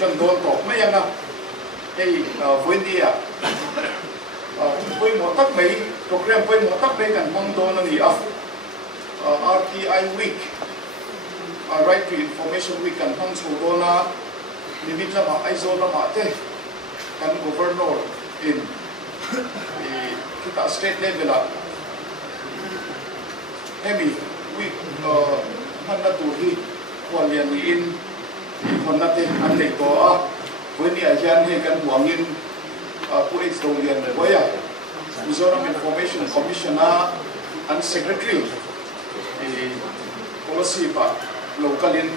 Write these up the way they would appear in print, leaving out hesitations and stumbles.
chân đồn tổ mấy anh nào hey với đi à với một tắc mấy program với một tắc mấy cần mong đồn là gì à RTI Week Right to Information Week cần mong số đồn là limit là mà ai zone là mà thế cần governor in kita state level là hemi week hắn đã tu hi quan liên in còn là thế anh này có với những anh hay cần huang in police đầu liền rồi vậy à Mizoram Information Commissioner and Secretary policy part local in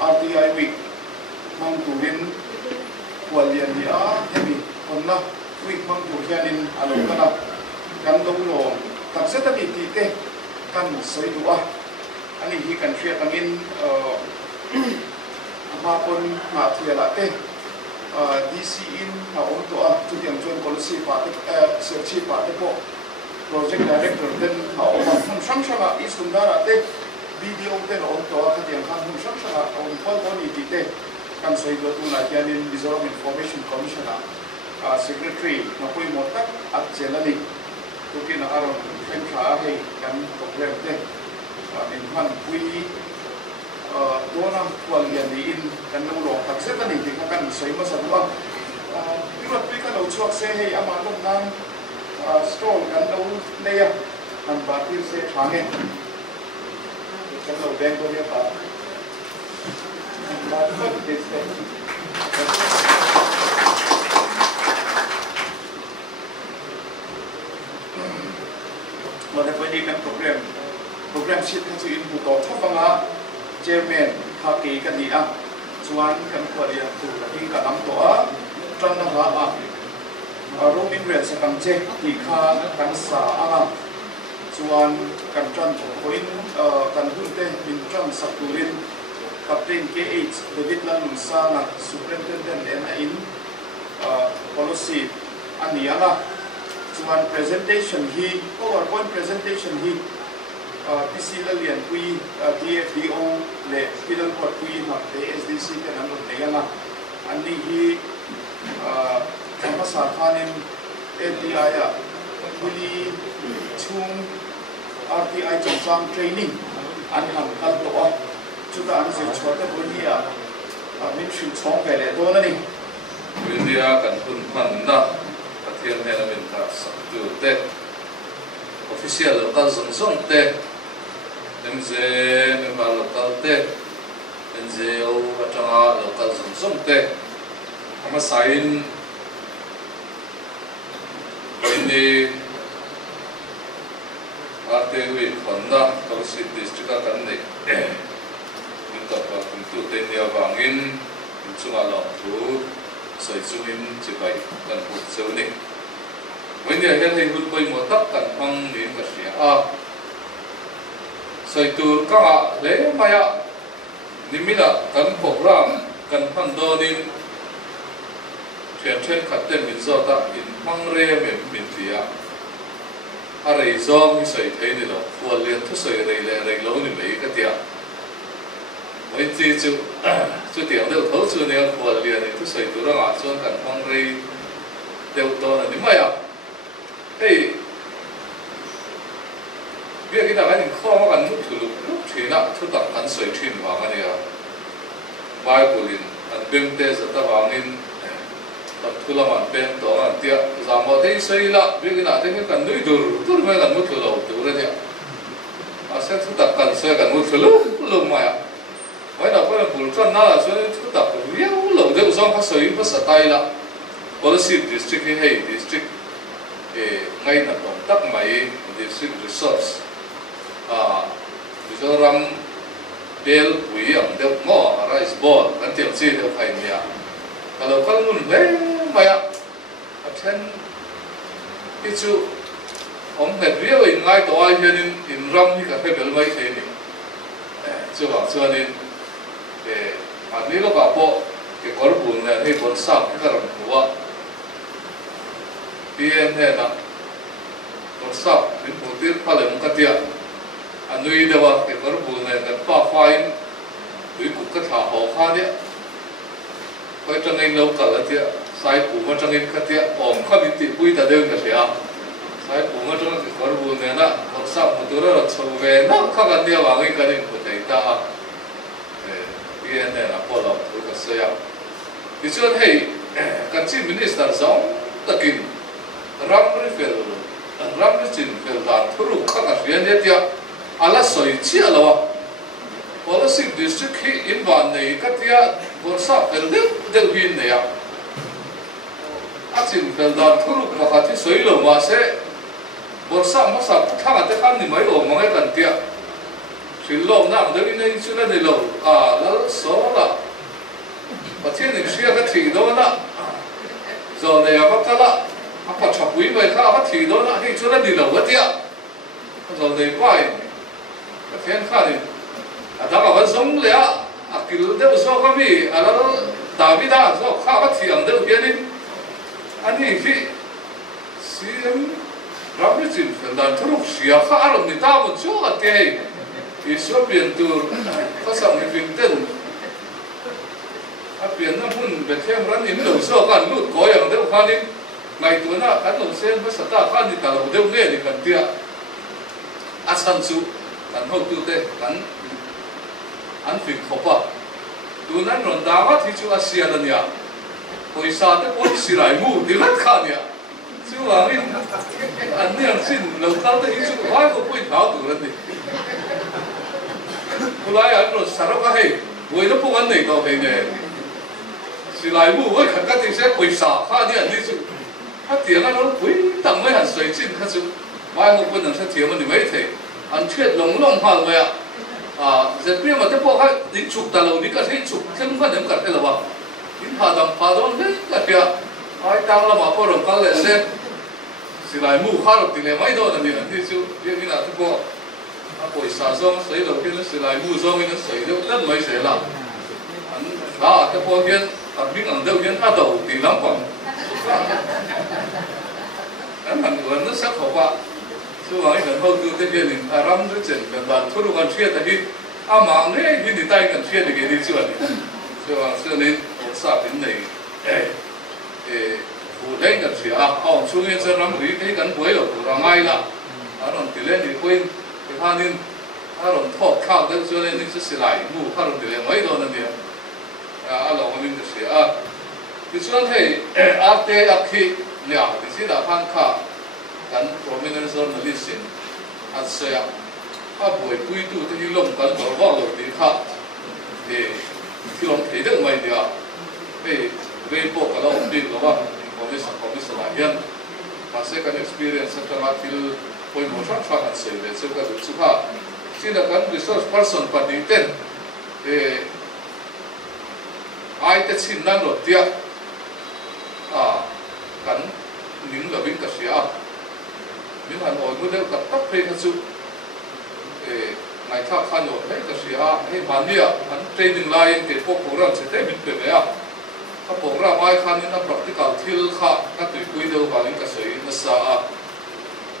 RTI week mang tu in quan liên gì á hemi còn là week mang tu hian in alo kana kan dong lo tak se ta bi ti te kan soi du a ani hi kan thria tangin ma pon ma thia la te DC in ha om to a chu tiang chuan policy pa te search pa te ko project director den ha om hum sang sanga is sundara te video te om to a tiang khan hum sang sanga om pol ko ni ti te kan soi do tu na hianin Mizoram Information Commissioner Secretary na pui mo tak at chelani tukin na aron fen kha he kan program te in han pui dona kwalian ni in kan no lo tak se tani ti kan sei ma sa ba pilot pi kan lo chuak se he ama lo nan stall kan lo le ya han ba ti se thange kan lo ben ko ya ba ba ko ti seวันนี้กันโปรแกรมชิดที่อินพุตทบฟังอ่ะเจเมนทากีกันดีอ่ะส่วนกันควรจะถูกที่กันนำตัวจันทร์ละอ่ะรูปอินเวสกันเจที่ข้ากันสาอ่ะส่วนกันจันทร์คนกันหุ่นเตมินจันสักตุลินกับเต็นเคเอชเดวิดลันลุนซานะสุเปอร์เทนเดนเอ็นอินpolicy อันนี้อ่ะส่วน presentation ฮี PowerPoint presentation ฮีที่สิลเลียนคุย DFDO เล่ที่เราพูดคุยมา SDC กันนั่นเองนะอันนี้ฮีทำภาษาไทย LTI อ่ะคุยช่วง RTI จัดสร้าง training อันทำกันตัวจุดอันสิ่งชั่วแต่บนนี้อ่ะมีสิ่งช่องไปเลยตัวนั่นเองวิทยาการคุณพันนะเทียนเนี่ยเป็นทักษะตัวเต็ม official local ส่งเต็ม MZ เป็นบา local เต็ม NGO วัฒนา local ส่งเต็มทำมาใส่วันนี้อาร์เตวิคนนะเขาสิทธิสกัดกันเนี่ยเป็นตัวแบบเป็นตัวเต็มเดียวบางอินเป็นช่วงหลังตัวใส่ชุดนี้จะไปกันพูดเซลนี่วันนี้เห็นให้หุ่นไปหมดตักกันฟังนี่ก็เสียใส่ตัวก็เลยมาอ่ะนี่มีละกันโปรแกรมกันฟังโดนินเช่นขัดเต้นมินโซตาอินฟังเรียมมินเทียอะไรซอมมีใส่ไทยนี่หรอควรเรียนทุกใส่อะไรอะไรเล่านี่ไม่ก็เดียวันที่จุดเดียวเดี๋ยวเขาชวนเนี่ยควรเรียนทุกใส่ตัวเราชวนกันฟังเรียเดี๋ยวตอนนี้ไม่อ่ะเฮ้ยเบี้ยที่ทำให้ถึงข้อมากันทุกทุกทีน่ะทุกตัดกันใส่ทีนวางกันเนี่ยบายบุลินอันเป็นเตสตะวางินตัดทุลมันเป็นตัวนั้นเดียจำว่าที่ใส่ละเบี้ยที่น่ะที่กันด้วยดูไม่กันมุดทุลเอาตัวเลยเนี่ยอาเซทุกตัดกันใส่กันมุดทุลลงมาอ่ะไว้เราเพื่อนบุลชนน่าส่วนทุกตัดเบี้ยลงเดี๋ยวส่งเขาใส่ภาษาไทยละ policy district ให้ district ไงนะตรงตักไม่ district resourceมิโซรัมเดลปุ๋ยอย่างเดียวงอไรส์บอลกันเตียงซีเดียวไทยเนี่ยแต่เราก็มุ่งเล่ไม่อะเช่นที่จู่ผมเห็นเรื่องง่ายตัวไอ้เรื่องอินรัมที่กับเพื่อนไม่ใช่นี่จู่ว่าส่วนนี้อันนี้เราบอกว่าเกี่ยวกับบุญเนี่ยให้บุญสร้างให้กับเราหัวที่เนี่ยนะบุญสร้างเป็นบุญที่พลังกันเดียอันนี้เดี๋ยวว่าเกี่ยวกับบุญเนี่ยแต่ป้าไฟหรือกุกกระถาหอข้าเนี่ย coi trong anh lâu cả là tiệt sai phụ mà trong anh khát tiệt ổn khát bị tiệt bụi ta đều cái gì à sai phụ mà trong cái con buồn này na còn sao một thứ đó sầu về nó khát cái điều vào cái này có thể ta cái này là bỏ lỡ cái sự à thì cho nên cái chi minister giống ta kinh ram ri chin fel dan thuru khát cái chuyện này tiệt ala soi chi ala wa policy district hi in van nei ka tia borsa fel del hin nei a achin fel dan thuru ma kha thi soi lo ma se borsa ma sa thanga te khan ni mai lo ma ngai kan tia sil lo na de ni nei chu na nei lo a la so la pathian ni sia ka thi do na zo nei a ka la a pa chapui mai kha ka thi do na hi chu na ni lo wa tia zo nei pai pathian kha ni ada kawan song le akil de so kami ala Davida so kha thiam de hiani ani hi sim rabichin dan thuruk sia kha arom ni ta mo chu ate iso pian tur pasang ni pinten a pian na hun be them ran in lo so kan lut ko yang de kha ni ngai tu na kan lo sen ba sata kha ni ta lo de ne ni kan tia asan chu kan ho tu te kan an phim khopa tu nan ron dawa thi chu asia da nia poisa te pon sirai mu dilat kha nia chu angin an niang sin lo kal te chu vai ko pui thau tu ran ni ulai an ron sarok a hei boi no pon nei ko hei ne sirai mu oi khat ka ti se poisa kha nia ni chu a tiang an ron pui tang mai han soi chin kha chu vai ko pon nang sa thiam ni mai the an thiet long long hal mai a giờ bây mà thế bộ cái đi chụp ta lâu đi cả thấy chụp thêm cái điểm cả thế là bao, những hà đông đấy cả kia, ai tăng là mà có đồng cái lệ xe, xí lại mua khá được tiền lệ mấy đô là gì thì chứ, việc như là thế bộ, buổi sáng sớm sấy đầu tiên xí lại mua sớm nó sấy được rất mấy sấy là, đó thế bộ hiện, biết rằng đầu tiên ta đầu tiền lắm còn, anh hàng người nó sắc khổ quá. So I can hold to the healing around the chin, and that Turu can share the heat. Among the hidden time can share the gate. So I'm still in what's up in the who then can see our children and we can boil up Ramaila. I don't delay the queen, the honey. I don't talk count them so then it's just like move part of the way on the I love him to say, this one, hey, after a kid, yeah, this is a hand car. Kan prominent journalist in Asia, boy pui tu thì lồng kan bảo vợ rồi thì khác, thì lồng thấy được mấy điều, về bộ cái đó ổn định rồi commission lại hiện, mà sẽ có experience trong là thì boy một phát phát hành sự để sự cái sự khác, chỉ là kan resource person phát đi tên, thì ai ta xin năng rồi tiếc, kan những là bên cái gì những hành hội mới đều tập tấp về cái sự ngày khác khăn rồi đấy cái gì hay mà nia hắn training line để phục vụ rằng sẽ thấy mình về vậy các bộ ra mai khăn những practical thiêu khác các tùy quy đều vào những cái sự nó sa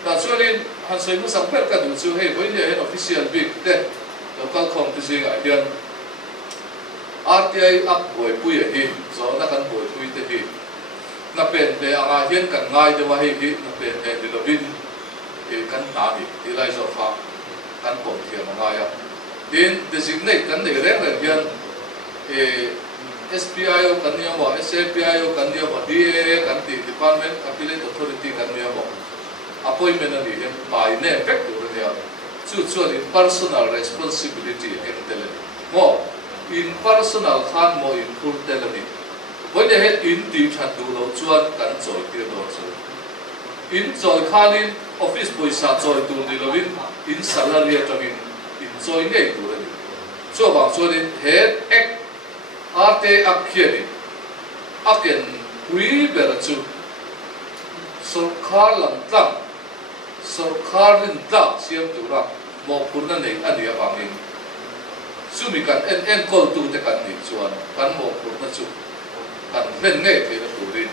đã cho nên hắn sẽ nó sáng phép cả đủ sự hay với những official big đấy local competition ở hiện RTI up buổi bùi ở hiện rồi nó cần buổi bùi tới hiện nó bền về anh hiện cần ngay để vào hiện nó bền về để nó win kan ta ni ilai zo kha kan pom thiam nga ya din designate kan nei reng reng hian SPIO kan nia wa SAPIO kan nia wa DA kan ti department appellate authority kan nia wa appointment ani hian pai ne pek tu nia chu in personal responsibility en tele mo in personal khan mo in full tele ni voi de het in ti that du lo chuan kan choi ti do chu in choi khan in office poisa choi tu ni lovin in salary atangin in choi nei tu ni so bang so in head act ate akhiani aken wi ber chu sarkar lam tang sarkar rin ta siam tu ra mo purna nei ani awangin sumi kan en call tu te kan ni chuan kan mo purna chu kan ven nei te na tu rin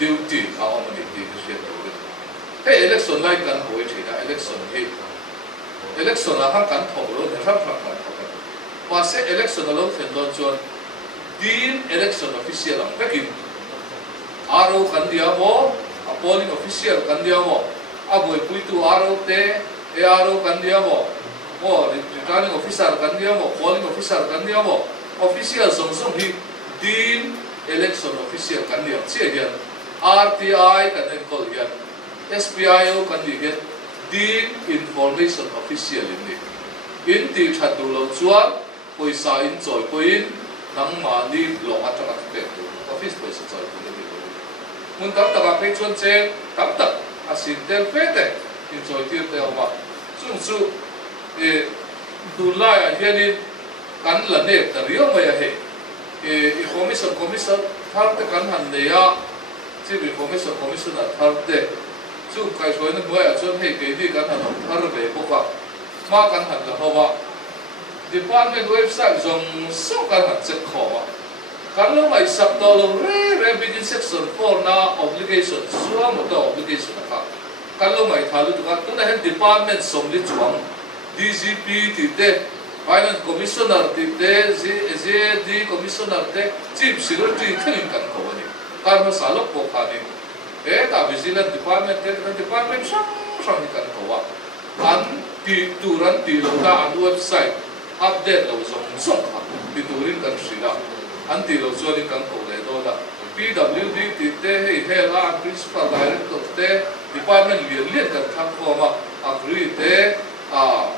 duty ka omani ti siam tu rin hey election lai kan hoi thina election la hang kan thong lo ne ram ram kan thong ma se election lo thlen don chuan din election official ang pekin RO kan dia mo a polling official kan dia mo aboy puitu RO te ARO kan dia mo returning officer kan dia mo polling officer kan dia mo official song hi din election official kan dia che hian RTI kan en kol hian SPIO kan di hian din information official in ti thatu lo chuan poisa in choi poin nang ma ni lo ataka pe office poisa choi ko ni mun tam taka pe chuan che tam tak asin tel pe te in choi tir te oma chung chu tu lai a hianin kan la ne ta rio mai a he commission thar te kan han ne ya chi commission a thar te chu kai choi na boy a chon he ke di kan han thar ve ko ka ma kan han la hawa department website zong so kan han check khawa kan lo mai sab to lo re begin section 4 na obligation suwa mo to obligation ka kan lo mai thalu tu ka tu na hen department som li chuang DGP ti te finance commissioner ti te ZD commissioner te chief secretary thain kan ko ni kan ma salok ko khani ta vigilance department te department sang kan ko wa an ti turan ti lo ta an website update lo song kha ti turin kan sila an ti lo chuan kan ko le do da PWD ti te he la principal director te department lian kan thak ko ma agree te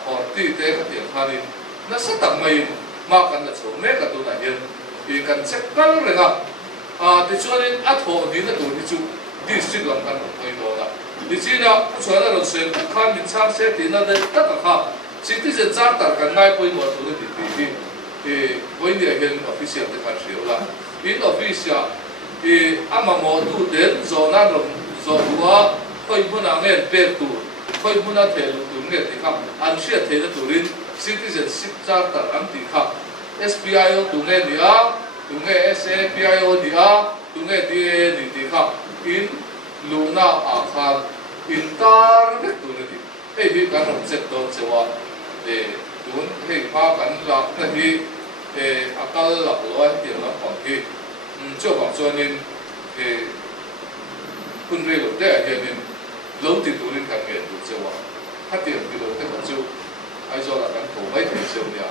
orti te ka ti khani na sa tak mai ma kan na chu me ka tu na hian i kan check kal renga ti chuan in a tho ni na tu ni chu district lam kan koi do da ti china chuan a ro sen khan min chang se ti na de ta ka kha citizen charter kan ngai poi mo tu ni ti poi ni hian official te kan riu la in official ama mo tu den zona rom zo wa koi buna ngen pe tu koi buna the lu tu nge ti kha an sia the na turin citizenship charter an ti kha SPIO tu nge dia tu nge SAPIO dia tu nge DA ni ti kha in luna akhar intar ke tu ni he hi kan rom set do chewa tun he pa kan la na hi akal la lo ti la pon hi cho ba cho nên kun re lo te a hian lo ti turin kan nge tu chewa hatiam ti lo te ka chu ai zo la kan ko mai the cheu nia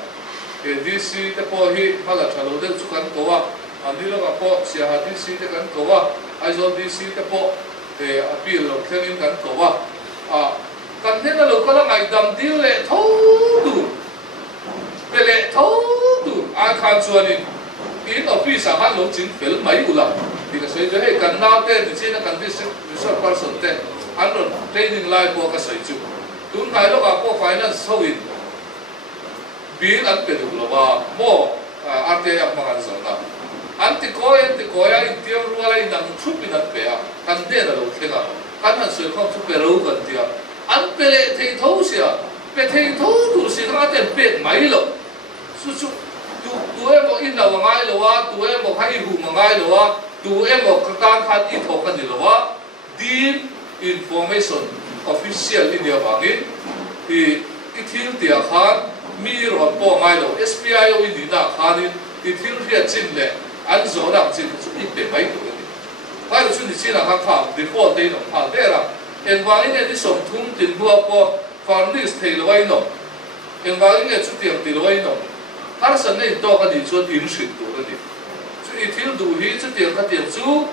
DC te po hi hala thalo de chu kan ko wa ani lo ka po sia ha DC te kan ko wa ai zo DC te po appeal lo thengin kan ko wa kan ne na lo ka la ngai dam dil le tho tu pele tho tu a khan chuanin in office a han lo chin fel mai ula ti ka sei je he kan na te ni chi na kan research person te an ron training lai po ka sei chu tun kai lo ka po finance so in bil an pe du lo ba mo arte ya ma kan so na anti ko ya in tiam ru ala in dang chu pin an pe a kan de da lo thenga kan han soi khom chu pe ro kan tia an pe le thei tho sia pe thei tho tu si ra te pe mai lo su chu tu em mo in la wa ngai lo wa tu em mo khai hu ma ngai lo wa tu em mo ka kan khat I tho kan ni lo wa din information official in dia bangin I thil tia khan mi ron po ngai lo SPIO in dina khanin I thil ria chin le an zo na chin chu I pe mai tu ni pai lu chu ni chin a kha report dei no ha de ra en wangin ni som thum tin bua po farnis thei lo wai no en wangin chu tiam ti lo wai no har san nei to ka di chuan in shin tu ni chu I thil du hi chu tiam ka tiam chu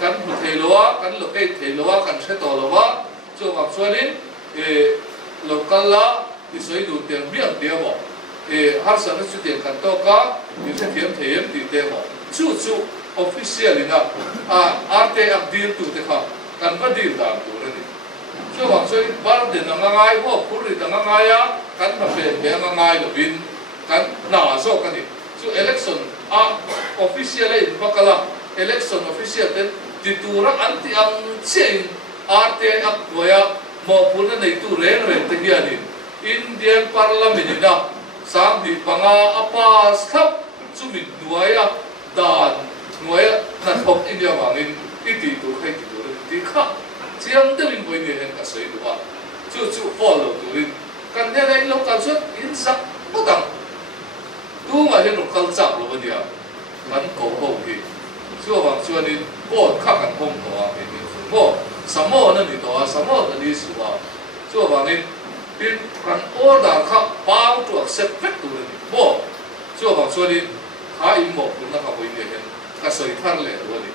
kan hu thei lo wa kan lo pe thei lo wa kan se to lo wa chu ma chuanin local la I soi du tiam biang dia mo har san chu tiam kan to ka ni se tiam them ti te mo chu official ina arte ak deal tu te kha kan ba deal da tu ni chu ma chuanin bar de na ngai ho puri da ngai ya kan ba pe be ngai lo bin kan na so kan ni chu election official in bakala election official ten titura anti ang chain arte ak goya mo puna nei tu reng te hianin Indian parliament ina sang di panga apas khap chu mi nuaya dan nuaya na thok India wangin iti tu khai ti tu ti kha chiang de rin boi ni hen ka sei du wa chu follow tu rin kan ne lai lo ka chu in sak potang tu ma hen ro kal chap lo dia kan ko ho hi chu wang chuan in ko kha kan hom to a he mo samo na ni to a samo na ni su wa chu wang in kan order kha pau to accept vek tu ni mo chu wang chuan in ha im mo kun na ka boi ne hen ka soi thar le ro ni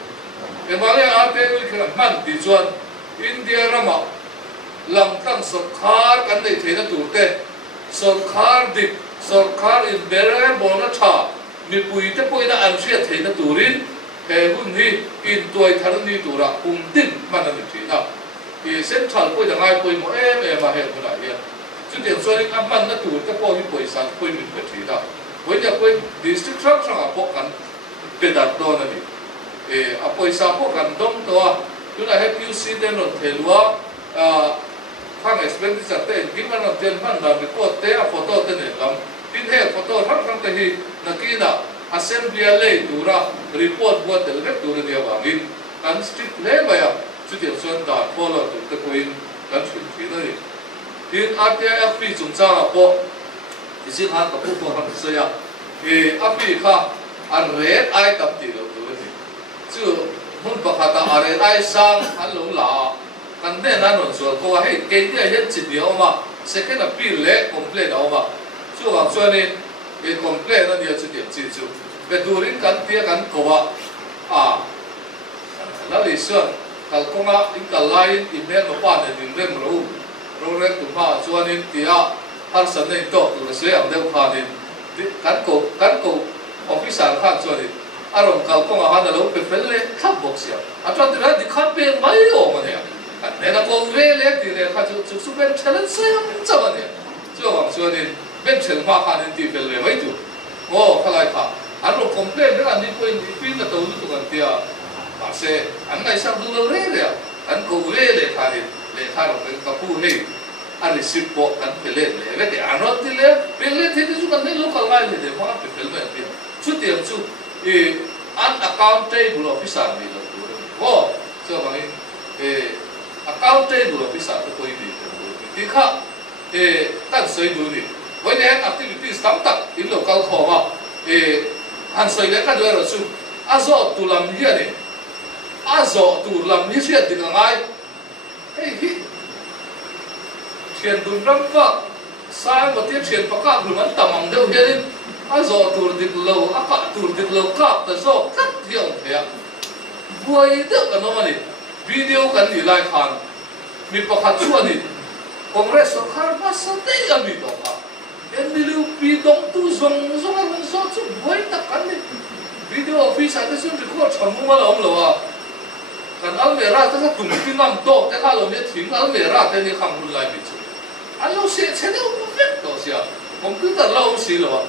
e ma le a te ni kan man ti chuan India rama lang tang sarkar kan dei theina tur te sarkar dik sarkar in bere bona tha mi pui te poi na an sia theina turin he hun hi in toi thar ni tura tin man ni thina e central poi da ngai poi mo ma he ko la ya chu te so ring man na tur te poi poi san poi mi pe thina poi ja poi district structure a po kan pe da do na ni e a poi sa po kan dom to a tu na he you see them on thelwa khang expenditure te given on ten man da report te a photo te ne lam tin he photo thang thang te hi nakina assembly le dura report bo tel re dura dia wa min kan strict le ba ya chu ti son da follow tu te koin kan chun thi na ni tin RTIFP chung cha po isi han ka pu ko han se ya e api kha an red ai tap ti lo tu ni chu mun pa khata are ai sang an lo la kan de na non so ko he ke ti he chi dio ma second appeal le complaint au ma chu wang chuan ni e complaint na dia chu ti chi chu be durin kan tia kan ko wa a la li suan kal konga in kal line in me no pa ne din rem ro re tu pa chuan ni tia har san nei to tu se am de pha ni kan ko officer kha chuan ni aron kal konga han lo pe fel le khap box ya atwa ti ra di khan pe mai o ma ne 내가 꼭 왜 레디래 가지고 즉수변 차는 소용 잡아내 저 왕수원이 맨 정화하는 뒤별래 왜죠 뭐 칼라이카 안로 컴플레인 내가 니고 있는 빈가 떠오르는 것 같아요 마세 안 가이상 누가 왜래야 안고 왜래 가리 내 가로 그러니까 부해 아니 십보 안 펠레 레베 안 어딜래 펠레 테디 주가 내 로컬 가이드 데 뭐 앞에 펠레 주대 주이 an accountable officer ni lo 뭐 저 방에 accountable officer to koi di ti kha tan soi du ni when they have activities tam tak in local khoma han soi le ka do ro su azo tu lam hi ani azo tu lam hi sia ti ka ngai hi thian dun ram ka sai mo ti thian pa ka lu man tamang deu hi ni azo tu dik lo aka tu dik lo ka ta so kat hiang thea buai de ka no mani video kan ni lai khan mi pakhat chuan ni congress sarkar ma sa te ya mi to ka en mi lu pi dong tu zong an so chu boi ta kan ni video office ata sun record chamu ma lo wa kan al mera ta ka tum pi nam to ta ka lo me thing al mera ta ni kham lu lai bi chu alo se che de u vet to sia computer lo si lo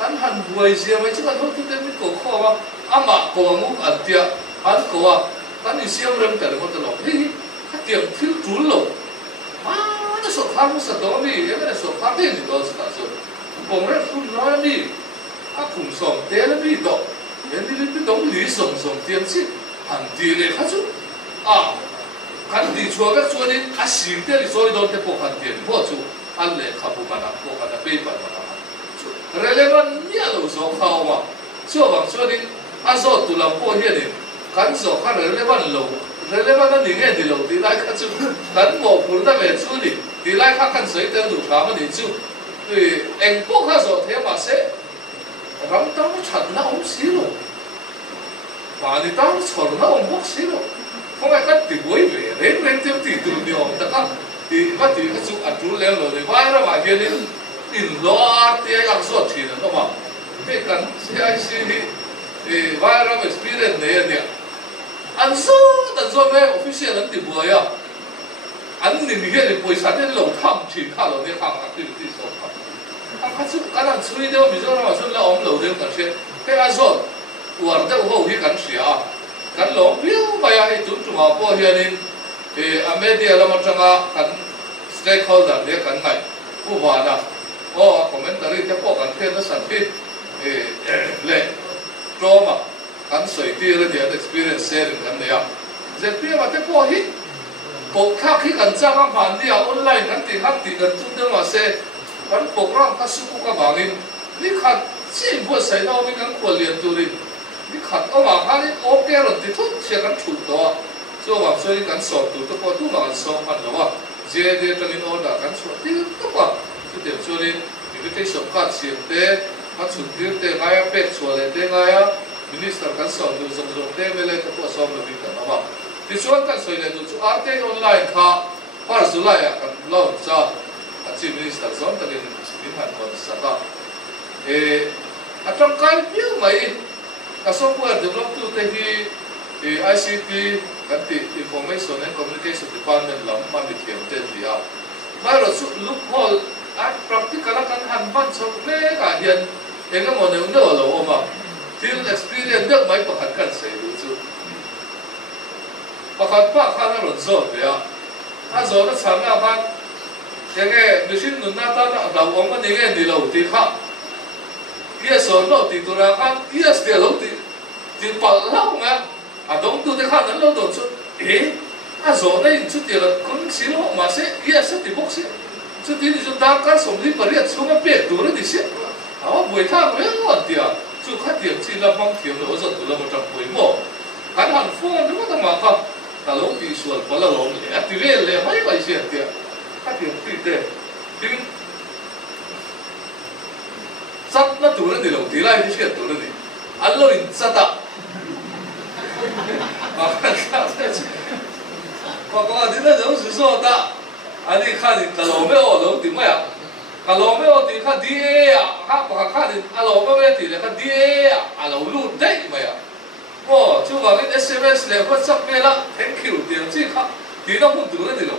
kan han buai sia mai chu ka tho tu te mi ko kho wa ama ko mu an tia an ko wa kan ni siam rem ta mo ta lo hi ka tiang thil tul lo ma na so kha mo sa do mi e na so kha te ni do sa so bong re fu na ni a kum som te na mi do en ni bi dong li som tiang chi han ti le kha chu a kan di chua ga chua ni a sim te li so do te po kan ti mo chu an le kha bu ma na po ka da pe pa ma na chu relevant ni a lo so kha wa so bang so ni a so tu lam po hi ni kan so kha relevant na ni nge di lo di lai kha chu kan mo pur da me chu ni di lai kha kan sei te du tha ma ni chu eng po kha so the ma se ram ta mo chat na om si lo ba ni ta chor na om bok si lo không ai cắt thì bối về đến tiếp thì từ điều ta cắt thì cắt thì cái chụp ăn chú leo rồi thì vai ra mà kia đến in lo thì ăn sốt thì nó mà cái cần CIC thì vai ra experience này nè ăn sốt về official ăn thì bối à ăn thì cái này bối sao thế lâu tham thì khá lâu đấy khang activity sốt ăn cái chụp cái ăn chui đâu bây giờ nó mà xuân là ông lâu đấy cần xe cái ăn sốt uổng đâu hậu thì cần xe kan lo piu maya hi tun tuma po hianin media lama tanga kan stakeholder le kan ngai u wana commentary te po kan the na san thi le trauma kan soi ti re dia experience sharing kan ne ya je pia ma te po hi ko kha khi kan cha ka man dia online kan ti kan tu de ma se kan program ka su ku ka bangin ni kha chi bo sai no mi kan ko lian tu ri นี่ขัดเอามาข้านี่โอเคหรอที่ทุกเสียกันฉุดตัวช่วงวันช่วงนี้กันสอบตัวตัวตู้มากันสอบมันหรอวะเจเดตังอินออร์ดกันสอบที่ตัวว่าที่เดี๋ยวช่วงนี้มีวิธีสอบการเสียเตะมาฉุดเตะไงอะเป็ดชัวร์เลยเตะไงอะมินิสเตอร์กันสอบดูสมบูรณ์เตะเวลาตัวสอบเลยดีกันนะวะที่ช่วงกันสอยเลยดูช่วงอาร์เตออนไลน์ค่ะพาร์สุไลอะกันเล่าจ้าอาชีพมินิสเตอร์สอนตั้งแต่สิบห้าคนสักก็อาจารย์การเยอะไหมกระทรวงวัฒนธรรมตัวเที่ ICT กันที่ Information and Communication Department ลำมันมีเทียมเต็มที่อ่ะไม่เราสุดลุกพออัน practical กันหันบ้านสองเมกะเห็นเองก็มองในเรื่องเราออกมาที่ experience เรื่องไม่ประคันกันเสียดูจุดประคันป้าข้านั่งหล่นโซ่เลยอ่ะถ้าโซ่นั่งฉันนะพันยังไงไม่ใช่หนุนหน้าตาเราออกมาอย่างไงนี่เราตีข้าเยี่ยส่วนเราตีตัวเราข้าเยี่ยเสียเราตีปัดเล่าไงตรงตัวที่ข้านั้นเราโดนชุดโซ่นั่นชุดเดียวคนสิโลมาเสียเยี่ยสุดที่พวกเสียชุดที่นี่ชุดดาการสมรีปริยัติช่วงเปียกตัวนั่นดิเสียบุยท่าเว้ยวันเดียวชุดขัดเดียบที่เราฟังเทียมเราจะตัวเราหมดจำบุยหม้อการหันฟ้องนึกว่าจะมาครับแต่เราตีส่วนพอเราลงเลยตีเวลเลยไม่ไปเสียเดียวขัดเดียบที่เดียวที่ซัดนั่นตัวนั่นดิเราตีไล่ที่เสียตัวนั่นดิอันเราอินซัดก็ที่นั่นจะรู้สึกว่าอันนี้ข้านี่ตลอดไม่ออกเราตีไม่อะตลอดไม่ออกตีข้าดีอ่ะข้าบอกข้านี่ตลอดไม่ได้ตีเลยข้าดีอ่ะเราลุ้นได้ไหมอ่ะโอ้ช่วงวันนี้ SMS เลยก็สักเวลา thank you เดี๋ยวที่ข้าตีต้องพูดตัวนั่นดิเรา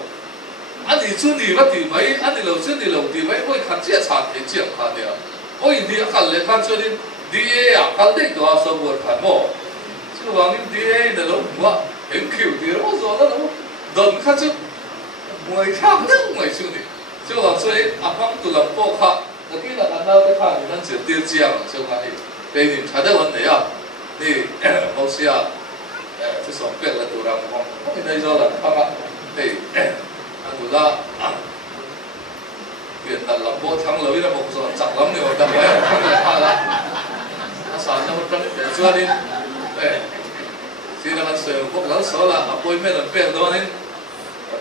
อันนี้ชุดนี้ว่าตีไหมอันนี้เราชุดนี้เราตีไหมโอ้ยขัดเจี๊ยบขาดเจี๊ยบขาดเนี่ยโอ้ยนี่ขัดเลยขัดชุดนี้ดีอ่ะขัดได้ตัวสมบูรณ์ขัดโม่ช่วงวันนี้ดีเนี่ยเราว่า thank you เดี๋ยวเราส่งแล้วเราโดนขัดชุดมวยข้างนึงมวยชุดนี้ช่วงวันช่วยอาฟังตุลาโปค่ะตะกี้เราอันนั้นได้ข้านี่นั่นจะเตี้ยเจียงช่วงวันนี้เป็นนี่ถ้าได้วันไหนอ่ะนี่เราเสียที่สองเป็นละตัวเราของไม่ได้จอละข้างละนี่อันตุลาเปลี่ยนตลาดโปทั้งเลยนะผมสอนจักล้ำเนี่ยจำไว้ทั้งเลยข้าละอาสาจะมันเป็นเดี๋ยวช่วงนี้ที่นั่นเสริมพวกเราสอนละอาป่วยไม่ต้องเป็นตัวนี้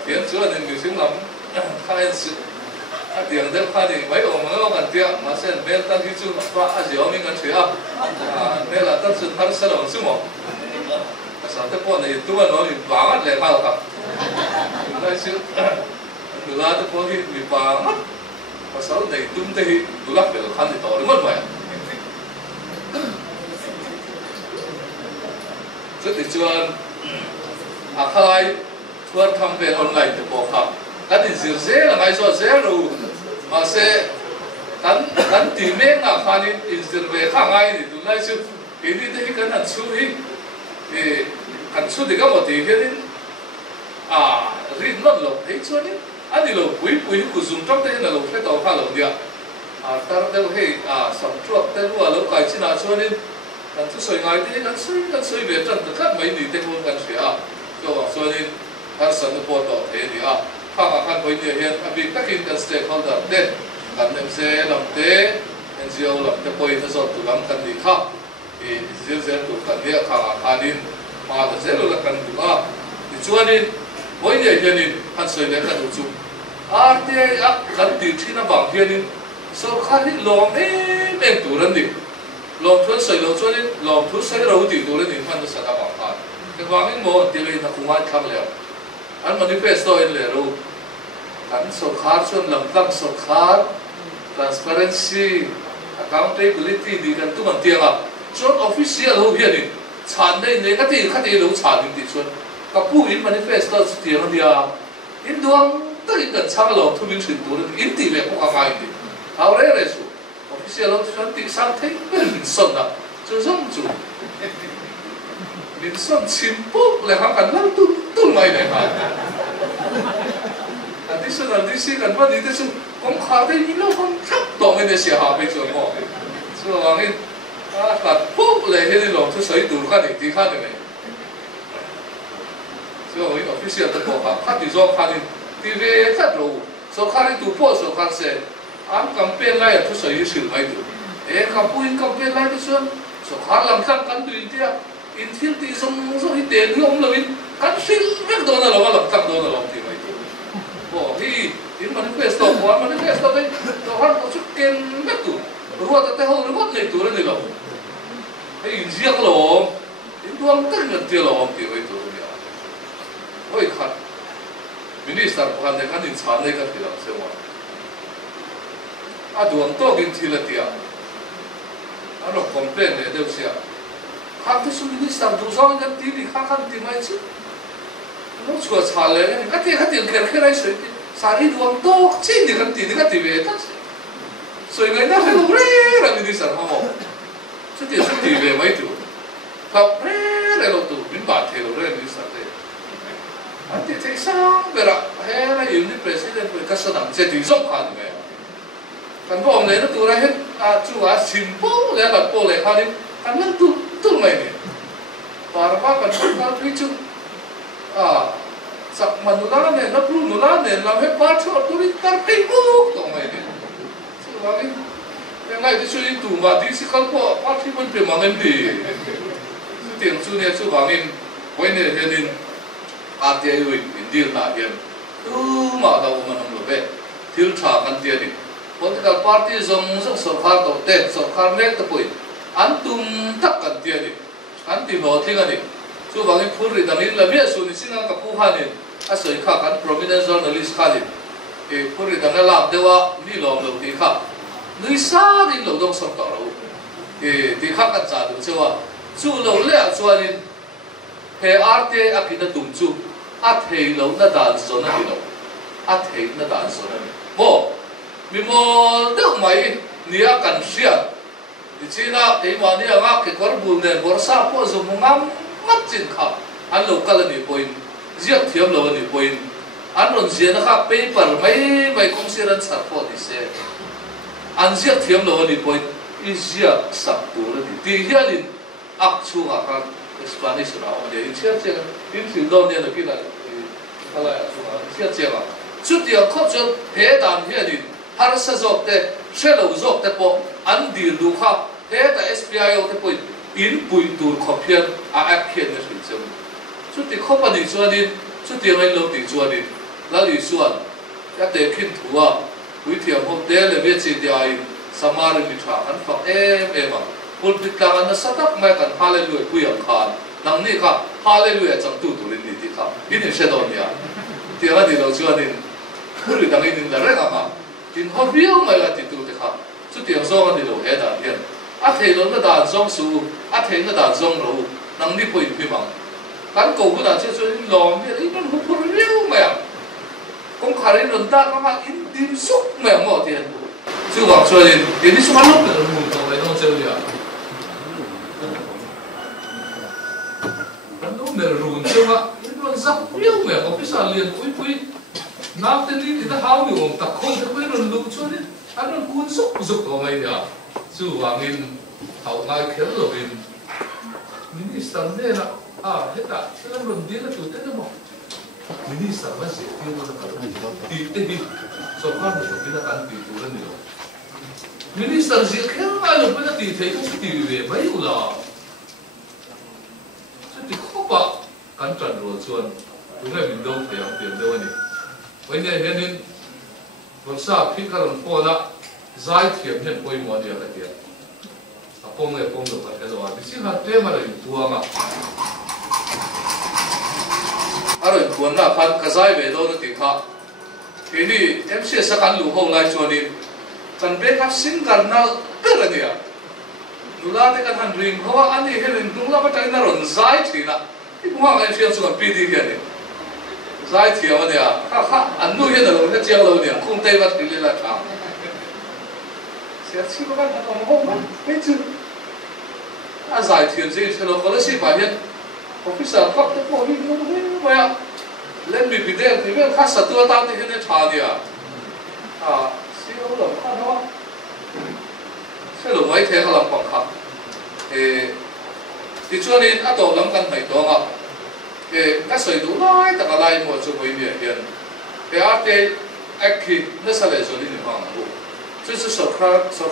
เดี๋ยวช่วงนี้มีสิ่งล้ำข้าเองสิเดี๋ยวเด็กข้านี่ไม่ออกมาแล้วกันเดี๋ยวมาเส้นเบลตั้งที่จุดว่าอาจจะมีกันเชียวเบลตั้งสุดท้ายสนุกสิมั้งสาวที่พวกนี้ตัวน้อยบางอะไรข้าครับได้สิดูแลที่พวกนี้มีบางภาษาในตุ้มที่ดูแลเป็นขั้นที่ต่อหรือไม่จุดที่ชวนอาคายชวนทำเป็นออนไลน์ที่บอกครับกันที่เสียละไงส่วนเสียรู้มาเสียกันที่เมฆน่ะข้านี่อินสตาแกรมข้างไงนี่ดูแลสิอินดี้ที่กันหันสู้อีหันสู้ที่ก็หมดที่เห็นรีดนั่นหรอกไอ้ชวนนี่อันนี้เราปุยกุศลจังแต่เนี่ยเราแค่ต่อข้าเราเดียวตอนเดียวให้สัมผัสแต่รู้ว่าเราใครที่น่าชวนนี่กันทุกส่วนไงที่กันช่วยเบียดจังแต่ก็ไม่ดีแต่คนกันเสียก็ชวนนี่การสนุกพอต่อเฮียดีข้ากันไปเนี่ยเห็นอภิกักินกันสเต็กเขาดับเด็ดกันเอ็มเซลำเตะNGO ลำเตะไปที่สุดตุลำกันดีข้าเซลตุกันเนี่ยข้ากันดินมาแต่เซลล์กันดูที่ชวนนี่ไปเนี่ยเห็นนี่หันสวยเนี่ยกันดูจุเดียกันดีที่น่าบังเห็นนี่สุขะนี่ลองเอ็มตัวนั้นดิลองทุนใส่ลองชวนนี่ลองทุนใส่เราดีตัวนี้มันจะสะดวกมากแต่ว่าไม่หมดเดี๋ยวนี้นักคุมทำแล้วอันมันนี่เป็นตัวเองเลยรู้อันสุขาส่วนลำตั้งสุขา transparency accountability ดีกันทุกมันเตียงส่วน official รู้เพียงนี่ฉันได้เนี่ยก็ที่รู้ฉันจริงๆส่วนกับผู้อินมันนี่เป็นตัวเตียงเดียวอินดวงตั้งอินกันช่างหล่อทุกมินสินตัวนึงอินตีเลยพวกอะไรนี่เอาเรื่องสุด official ส่วนที่สั่งที่เป็นส่วนน่ะส่วนจุดมินส่วนชิมปุ๊บเลยครับกันนั่งตุ้มไม่ได้ครับอันที่สุดกันว่าดีที่สุดผมขาได้ยินแล้วผมทับต่อไม่ได้เสียหายไปส่วนหมดส่วนวันนี้ตัดปุ๊บเลยให้ได้ลงทุกสายดูขั้นอีกทีขั้นหนึ่งเลยส่วนวันนี้ออฟฟิศจะบอกว่าขั้นที่สองขั้นที่เวทัดรู้ส่วนขั้นที่ตัวพ่อส่วนขั้นเสร็จอันคำเป็นไรทุกสายสื่อไม่ดูคำพูดคำเป็นไรที่ส่วน so khá làm khăn cắn tùy tia in thiên tí xong rồi tiền thì ông là cắn xin biết đó là làm khăn đó là làm thì vậy bỏ thì in manifesto qua manifesto đấy đó hắn có chút kén biết tụ rồi ta hầu nó này tụ này làm hay in riêng lắm in tuang tất cả tiền làm thì vậy tụ nhá ôi khát minister quan này khát in sản này khát thì làm sao mà tuang to kinh thì là tiền anh complain này đều xia khát thì số minister du sang cái tí thì khát thì mấy chứ nó chua chả lẽ cái tiền cái này sợi sari duang to chín thì cái tiền về tất sợi người ta phải lồng rê là minister không chứ tiền số tiền về mấy tuổi học rê là lồng tuổi mình bảo thế lồng rê minister thế anh thì thấy sao vậy là hay là yêu như president với các sở đảng chế thì rộng khăn vậy kan bo ông này nó tu ra hết chú simple là bạn po lại khai đi kan nó tu này nè para pa kan nó quý chú sắp mà nó này nó plu nó này làm hết ba chỗ tu đi kan phải bu tông này nè chú cái này thì chú đi tu mà đi sĩ kan po pa thì vẫn phải mang em đi chú tiền chú này chú mang em quay này hiện in ATI in deal na hiện mà đâu mà nằm về thiếu trả kan tiền đi political party zong sarkar to te sarkar nek to poi antum tak kan tia ni anti ho thinga ni chu bangin phuri dangin la bia su ni singa ka pu ha ni a soi kha kan prominent journalist kha ni e phuri dang la dewa ni lom lo ti kha nui sa din lo dong som to ro e ti kha ka cha du chewa chu lo le chuan in he arte akita tum chu a thei lo na dan zo na ni lo a thei na dan zo na ni mo mình mua được mấy nia cần xia thì chỉ là cái mà nia ngã cái con buồn này bor sa po dùng ngắm mắt chín khắp anh lâu cái là ni point giết thiam lâu ni point anh luôn giết nó khác paper mấy công sự anh sát po thì sẽ anh giết thiam lâu ni point is giết sắp tu rồi thì hiện lên áp chú cả Spanish nào mà để giết chết in sự đâu này là cái là cái là giết chết à chút tiền khóc cho hết đàn hiện lên har sa zok te shelo zok te po an dir du kha he ta SPIO te po in pui tur khopian a action na sil chum chu ti khopa ni chuanin chu ti ngai lo ti chuanin la li suan ya te khin thuwa ui thiam hom te le ve chi ti ai samar mi tha an fa em a pul bit ka an sa tak mai kan hallelujah pui ang khan nang ni kha hallelujah chang tu tu ni ti kha in she don ya ti ra di lo chuanin pul dang in da re ma tin ho biao mai la ti tu te kha chu tiang zong ani lo he da hian a thei lo na dan zong su a thei na dan zong lo nang ni poi pi mang kan ko hu da che chu in lom ni ai man hu pu riu mai kong khari non ta ka ma in dim suk mai mo tian chu wang chua in ni su man lo pe mu to lai no cheu ya kan no mer run cheu ma in man zap riu mai officer lian pui nào tên đi thì ta háo điều ông ta không thể quên rồi lục cho đi anh nó cuốn súc của mày nhỉ chú hoàng in hậu ngay kéo rồi in minister này là hết ta thế là mình đi là chủ tịch đúng không minister mà sẽ tiêu nó là đi tên đi sau đó mình phải là ăn đi chủ lên nhiều minister sẽ kéo ai rồi bây giờ thì thấy cái gì về mấy là chứ thì không bao cắn trần rồi chuồn đúng là mình đâu phải học tiền đâu nàyวันนี้เห็นนี่วันเสาร์พี่กำลังพูดละใจเทียมเห็นพูดมัวเดียวกันเดียวปงเลยปงตัวกันแต่ว่าดิฉันหาเตะมาเลยตัวมาอะไรควรน่ะพันกระจายไปโดนติดข้าทีนี้เอ็มซีสักการลูกห้องไล่ชวนนี่กันเบกับสิงกันน่ะเป็นอะไรเนี่ยดูแลแต่กันหันริงเพราะว่าอันนี้เห็นดูแลไปใจน่าร้อนใจทีน่ะที่ผมว่าไอ้เชียร์สุกันปีดีกันเนี่ยgiải thiệu mà nè, anh nuôi hiện được cái chiang lâu nè, không tây bắt đi lên là chả. Sẽ chỉ có bạn làm không mà, biết chứ? Giải thiệu gì thì nó có là gì phải hiện, officer cấp tới bộ đi nó không vậy à? Lên bị đen thì biết khác sát tua tao thì hiện chả nè, xí nó làm khác đó, xí nó mấy thế làm bằng khác, thì cho nên anh tổ làm căn này đó ngọc. Các sợi đủ nói tất cả lại một số người miền hiện, cái arte aki nó sẽ lại rồi đi được hàng ngũ, chứ sự sơ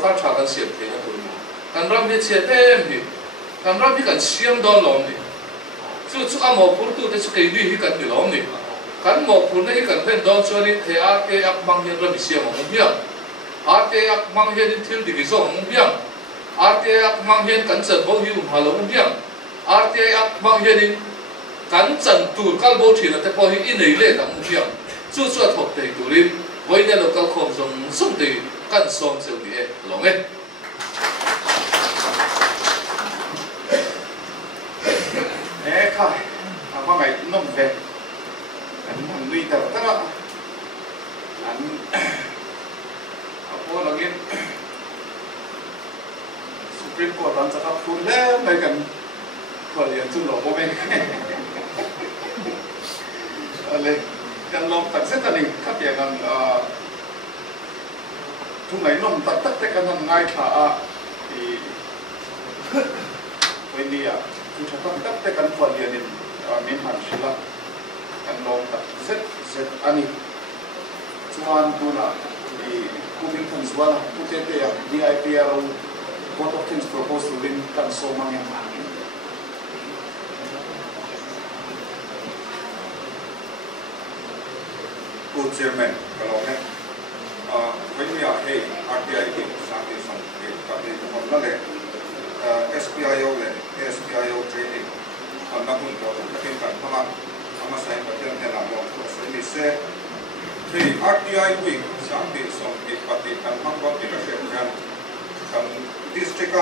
khai trảกันเสียบเทียนตัวนี้กันรำที่เสียเต็มที่ kan ram hi kan siam don lom ni chu amo pur tu te chu ke ni hi kan ni lom ni kan mo pur ne hi kan pen don chu ni the a te ak mang hian ram siam mo hiam a te ak mang hian thil di zo mo hiam a te ak mang hian kan chan bo hi halo mo hiam a te ak mang hian kan chan tur kal bo thina te po hi in nei le tam mo hiam chu thok te turin voina local khom som te kan som cheu ni e long e khai apa ngày nông về anh thằng nuôi tao tất cả anh apa lagi Supreme Court dan cakap pun lah mereka kalian tu loh komen oleh kan long tak setan ni kat yang kan tu ngai nom tak tekan ngai tha di India chúng taต้องตัดแต่กันควรเรียนในมินหันศิลป์กันลองตัดเสร็จอันนี้ชวนดูนะที่ผู้พิพากษาผู้เตะที่DIP เรา Court of Kings propose to win กันโซมังยังผู้ chairman ก็ลองเนี่ยวันนี้ให้ RTI ที่สังเกตสังเกตกับที่ทุกคนนั่นแหละSPIO เลย SPIO training อันนั้นคุณก็ต้องเป็นการทำใช้ประเทศเราลองตัวสิ่งนี้เสร็จที่ RTI วิ่งสังเกตส่งที่ปฏิบัติทำก็ที่เราเรียนกันกัน district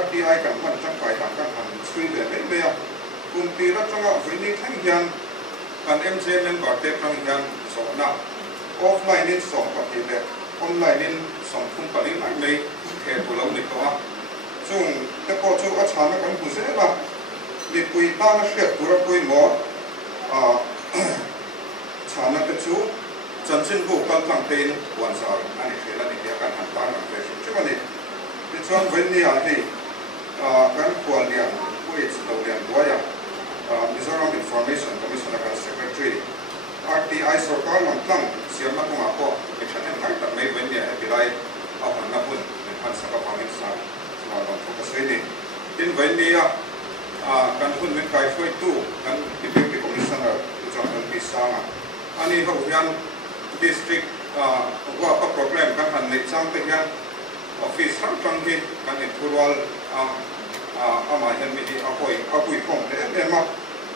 RTI กันมันจังไปทางการทำช่วยเหลือไม่เบี้ยคุณตีรัชกาวันนี้ทั้งยันกัน MJ member เต็มทั้งยันส่งนะ offline นี่ส่งปฏิบัติ online นี่ส่งทุ่มปฏิบัติไม่แค่ตัวเราหนึ่งตัวซึ่งแต่พอช่วงอาชาเนี่ยกันผู้เสียละมีปุยตาและเสียตัวเราปุยหมดชาเนี่ยแต่ช่วงจันทร์สิ้นผู้กันตั้งเป็นวันเสาร์อันนี้คือเราเนี่ยการหันตากันเลยใช่ไหมนี่ในช่วงวันนี้ที่การควรเรียนผู้เอกสุดเรียนด้วยMizoram Information Commission กับ Secretary RTI สุรการตั้งเสียงมาตรงอ่ะก็ไม่ใช่แค่แต่ไม่วันนี้ที่ได้เอาหันมาพูดเป็นพันสักพันนิสานมาลองโฟกัสเลยนี่ที่วันนี้การพูดเป็นการช่วยตู้การที่เป็น Commissioner จอมพลพิศาอันนี้เขาเรียน District ว่าโปรแกรมการหันในจังเป็นการ Office ทั้งจังที่การในทัวร์อามาเห็นมีอาคุยคงเนี่ยมา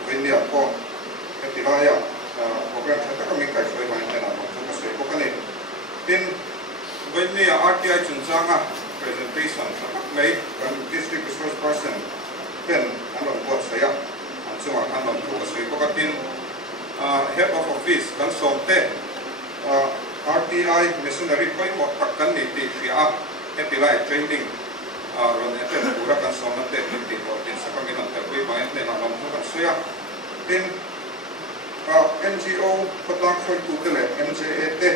วันนี้ก็ที่ไรโปรแกรมที่ก็มีการช่วยมาในนั้นผมก็ช่วยพวกนี้เป็นวันนี้ RTI จุนจังpresentation ไม่เป็น District Resource Person เป็นอันนั้นบทเสียอันส่วนอันนั้นถูกช่วยพวกเป็น Head of Office กันส่งเตะ RTI Missionary ไปหมดปักกันนี่ที่เสียที่ไร trainingเราเนี่ยเป็นผู้รักกันสองนัดเตะเป็นติดต่อเป็นสักการณ์แต่คุยมาเนี่ยเราต้องกันช่วยเป็นNGO ก็ต้องคอยดูกันเลย MJA เตะ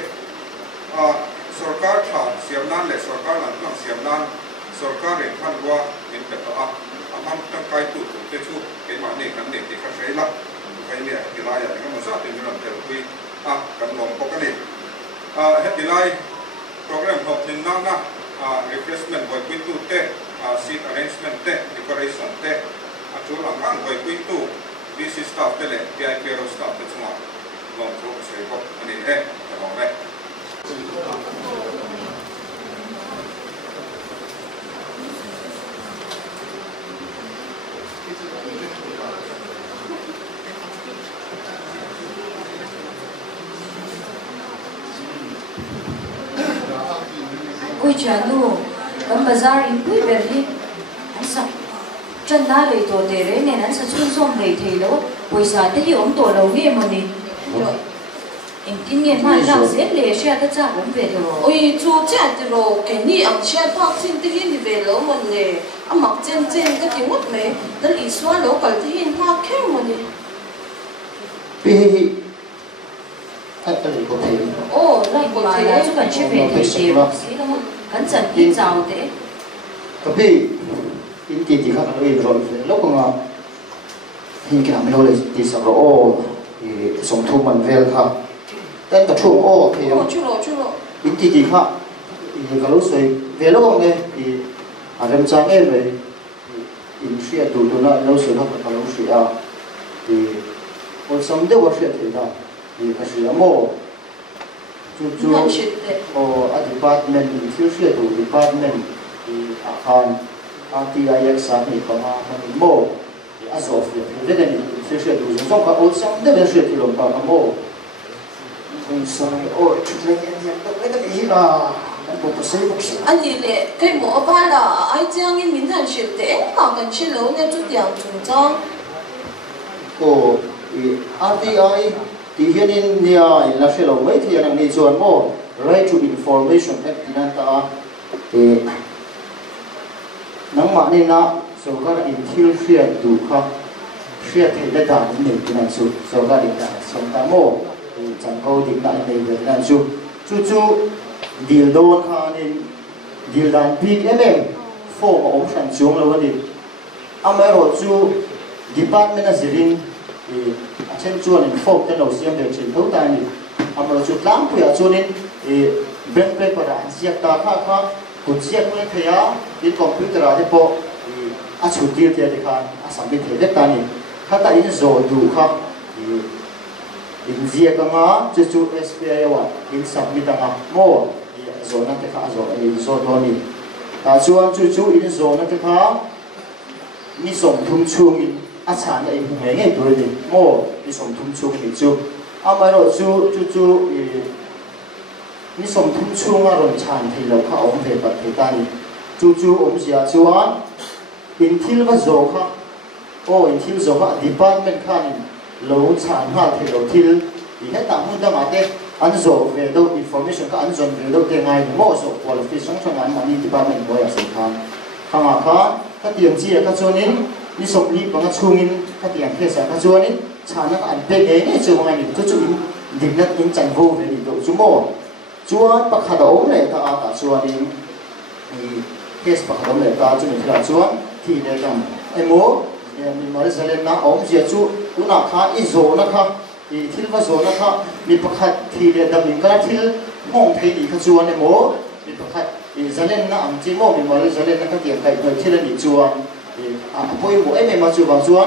สุรการทางเสียมนั้นเลยสุรการหลังต้องเสียมนั้นสุรการเองท่านว่าเป็นแบบว่ามันต้องการดูถูกเตะชูเป็นมาเนี่ยกันเนี่ยที่เขาใช้ละใครเนี่ยที่ไรอย่างนี้มันทราบเป็นเรื่องแต่คุยกันลงปกติเฮ็ดที่ไรโปรแกรมของทีมนั้นนะrefreshment ไว้คุยตู้เตะseat arrangement เตะ decoration เตะจุดหลังๆไว้คุยตู้ DC staff เตะเลย VIP staff เตะทั้งหมดลองทุกสิ่งก็อันนี้จะลองได้คุยชานูกันบาซาร์อินคุยเบอร์ลีอันสักจันน่าเลยตัวเดรเนี่ยนั้นสักชุ่มส้มเลยทีแล้วบริษัทที่อมตัวเราเนี่ยมันนี่อินที่เนี่ยมันรักเสียเลยเชื่อที่จะผมเวทโรโอ้ยจูเจ้าที่โรแกนี่อังเชื่อพักสิ่งที่นี่เวลมันเลยอ่ะมักเจนก็เกี่ยวกับเลยแต่อีสวาโลกัลที่เห็นพักแค่มันนี่พี่อะไรก็เทโอ้ไล่มาแล้วจุกันชื่อเวทเดียวสิแล้วมันกันจันที่เจ้าเด้ก็พี่อินที่ข้าเราอินรอนแล้วก็มาหินกินไม่รู้เลยที่สักโอ้ส่งทุ่มมันเวลค่ะแต่กระชุ่มโอ้พี่อินที่ข้าก็รู้สึกเวลก็เนี่ยที่อาจจะจังเองเลย in shia tu na lo se na ka lo shia thì ôi xong đều có chuyện thế đó thì cái sự mo chú ở department thiếu sự đủ department thì akan RTIX sáng thì có mình mo thì azov thì cái này thiếu sự đủ giống cả ôi xong đều có chuyện thì làm bằng mo ôi xong ôi chúng ta cái gì là anh đi lệ cái mỏ ba là ai chẳng in mình thành chuyện thế mà cần chuyện lâu nên chút tiền chúng trong ồ RTI thì hiện in nia là sẽ lâu mấy thì anh đi chọn mo Right to Information Act thì anh ta thì nắng mà nên na sau cái in thiếu share đủ khá share thì đã đạt đến thì anh chú sau cái định đạt xong ta mo thì chẳng có định đạt đến thì anh chú deal đôn khá nên deal đàn big form ông sản chung là vấn đề anh ấy rồi chú department là gì thì trên chuột này form cái đầu xem được trình thấu tài này anh ấy chú lắm bây giờ cho nên thì bên bên của đại diện ta khác cũng diện với thầy á đến computer là thế bộ thì anh chủ tiêu thì khá sản品thể đẹp ta này khác ta in rồi đủ khác thì in diện cái ngã chú SPI à in submit à mua rồi nó cái khác rồi rồi đó này ta chú in rồi nó cái khác ni som thum chung in a chan ai nge nge tur ni mo ni som thum chung ni chu amai ro chu ni som thum chung a ron chan thei lo kha om ve pat thei ta ni chu om sia chuan in thil va zo kha in thil zo kha department kha ni lo chan ha thei lo thil i he ta mun da ma te an zo ve do information ka an zon ve do te ngai mo zo qualification chang an mani department boy a se khan khanga kha các tiền chi các chỗ nín đi sông đi bằng các chuông nín các tiền kia sẽ các chỗ nín chả nó ăn bê đấy này chỗ này chỗ chỗ điểm nhất in chẳng vô về điểm độ chỗ mò chúa bạc hạt ống này ta cả chúa đi case bạc hạt ống này ta chỗ mình là chúa thì đây rằng em mố mình nói ra lên na ống gì chú cũng là khá ít số nó khá thì thiếu vào số nó khá mình bạc hạt thì để đâm mình cái thiếu mong thấy đi các chúa này mố mình bạc hạt thì giờ lên nó ăn chỉ mò mình nói giờ lên nó các tiền cái thời thiên lên đi chùa thì bôi bộ em mà chùa vào chùa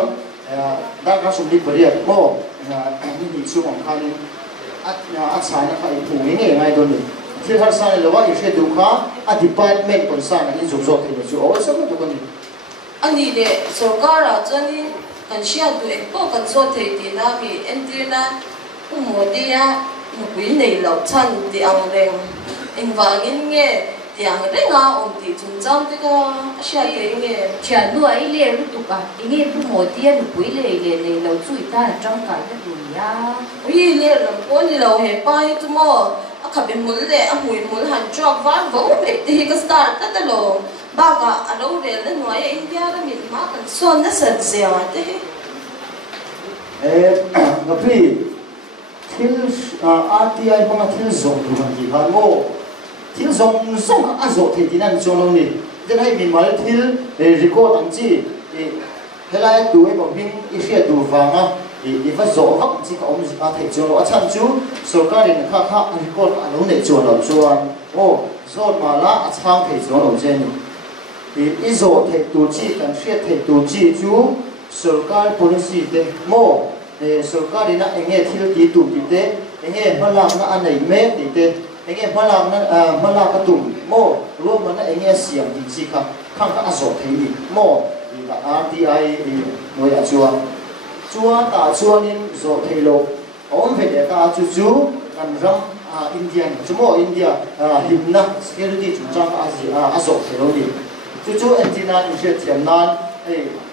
đang có sủng đi bơi đi mò những đi chùa bằng khăn ắt sai nó phải thủ ngay ngay thôi thì thật sai là what you should do khá department còn sai là những dụng dụng thì chùa ôi sao được con anh đi để số cả là cho nên cần share tụi em có cần số thì là vì em tin là một đi một quý này lộc chân thì ông đừng anh vàng nghe tiếng đấy ngà ông thì chúng trong cái share cái nghe chả nuôi ấy liền lúc tụi bạn nghe lúc một tiền lúc quý liền lâu chui ta trong cái gì ya ui liền làm con đi lâu hè bay tụi mò các bên muốn để mùi muốn hành trọc ván vỗ để thì cái start tất lâu ba cả ở đâu để lên ngoài India đó mình má cần xuân nó sệt dẻo thế gặp đi thiếu RTI bằng thiếu dùng thì bằng gì hơn mô thiếu dùng xong các azot thì nên cho nó đi thế này mình nói thiếu record anh chị thế là tụi em bảo mình ít khi tụi vàng á thì phải rõ các chị có ông gì ta thể cho nó chăm chú số cái này khác record anh muốn để cho nó cho rồi mà lá sang thể cho nó trên thì ít rõ thể tụi chị cần xét thể tụi chị chú số cái policy thế mô số cái này là anh nghe thiếu tí tụi chị thế anh nghe mà làm nó ăn này mét thì thế anh em mà làm cái tụm mò luôn mà anh em xiềng thì chỉ khang cái azot thì mò thì là RTI thì nói là chúa nên rồi thì lộc ông phải để ta chú làm răng Indian chú mò India hình na security chủ trang azot thì đâu đi chú antenna thì sẽ thiền nan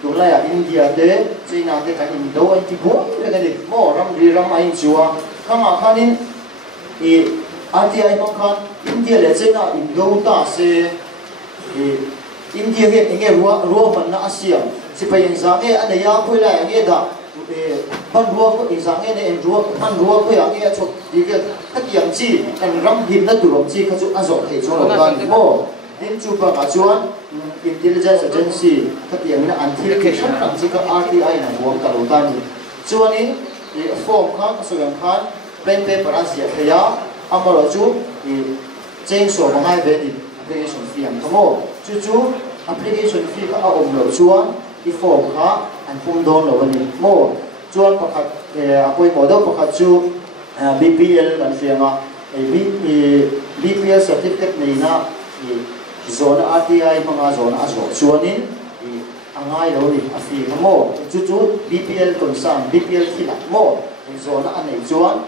tụi lại India thế China thế cái gì đâu anh chỉ muốn cái này mò răng anh chúa khang nên thì RTI bằng khăn India là trên nào Indo ta sẽ India hiện nghe rùa mình là Asia chỉ phải nhận rằng nghe anh ấy quay lại nghe đã ban rùa có nhận rằng nghe này rùa ban rùa quay lại nghe chụp thì cái các điểm chi cần rắm hiểm đất tụ chi các chỗ azot thì cho nó toàn bộ đến chụp bằng cả chuan intelligence agency các điểm là anti-location rằng chỉ có RTI là buông cả đầu tan chuan ấy form khác số lượng khác bên paper Asia thì amalo chú thì trên số mà hai về thì application fee am thamo chú application fee các ông lo chú i form kha an pum don lo ni mo chuan pakhat apoi model pakhat chu BPL kan fianga BPL certificate nei na zona RTI manga zona azo chuanin angai lo ni a fi mo chu BPL kon sam BPL thila mo zona anei chuan